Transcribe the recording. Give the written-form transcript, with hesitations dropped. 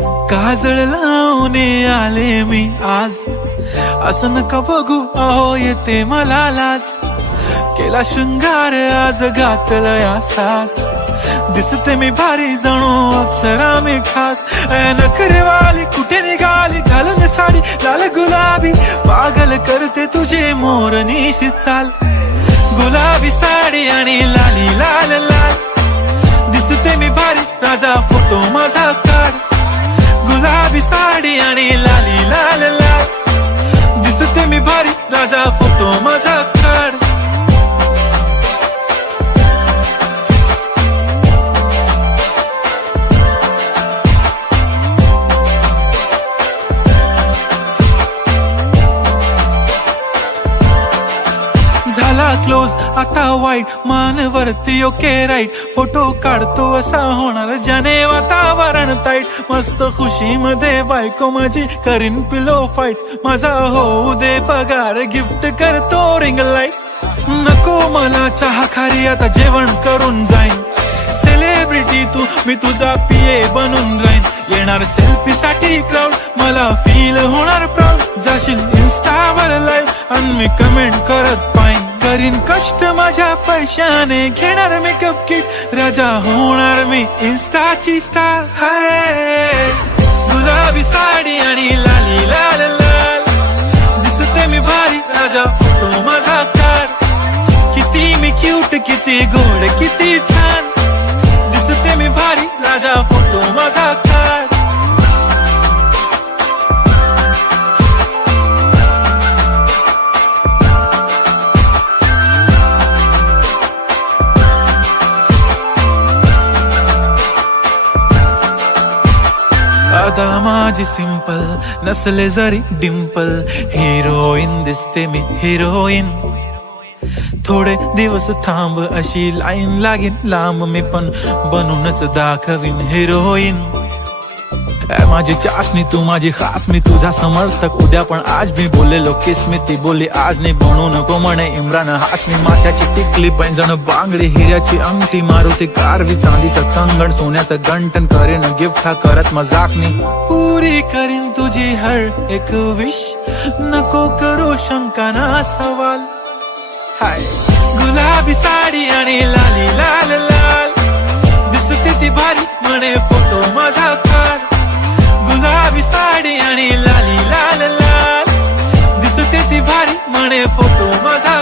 काजळ लावून आले मी आज, असं नका बघू अहो येते मला लाज. केला शृंगार आज घातलंय असाच, दिसते मी भारी जणू अप्सरा मी खास. नखरेवाली कुठे निघाली घालून साडी लाल गुलाबी, पागल करते तुझे मोरनीशी चाल. गुलाबी साडी आणि लाली लाल लाल, दिसते मी भारी राजा फोटो माझा काढ. गुलाबी साडी आणि लाली लाल लाल, दिसते मी भारी राजा फोटो माझा काढ. झाला क्लोज आता वाईट, मानवरती ओके राईट. फोटो काढतो असा होणार ज्याने वातावरण ताईट. मस्त खुशी मध्ये बायको माझी करीन पिलो फाईट. माझा होऊ दे पगार गिफ्ट करतो रिंग लाईट. नको मला चहा खारी आता जेवण करून जाईन. सेलिब्रिटी तू मी तुझा पिये बनून राहीन. येणार सेल्फी साठी क्राऊड मला फील होणार प्राऊड. जाशील इन्स्टावर लाईव्ह आणि मी कमेंट करत पाईन. करीन कष्ट माझ्या पैशाने घेणार मेकअप किट. राजा होणार मी इन्स्टाची स्टार. हाय गुलाबी साडी आणि लाली लाल लाल, दिसते मी भारी राजा फोटो माझा काढ. किती मी क्यूट किती गोड किती छान, दिसते मी भारी राजा फोटो माझा काढ. आता माझी सिंपल नसले जरी डिंपल, हिरोईन दिसते मी हिरोईन. थोडे दिवस थांब अशी लाईन लागेल लांब, मी पण बनूनच दाखवीन हिरोईन. माझी चाशनी तू माझी खास, मी तुझा समर्थक उद्या पण आज. मी बोललेलो किस मी ती बोली आज नाही. बनू नको म्हणे इम्रान हाशमी. माथ्याची टिकली पैंजण बांगडी, हिऱ्याची अंगठी, मारुती कारवी, चांदीचं कंगण, सोन्याचं गंटन. करीन गिफ्ट हा करत मजाकनी. पुरी करीन तुझी हर एक विश, नको करू शंका ना सवाल. हाय गुलाबी साडी आणि लाली लाल लाल, दिसते ती भारी म्हणे फोटो माझा काढ. गुलाबी साडी आणि लाली लाल लाल, दिसते ती भारी म्हणे फोटो माझा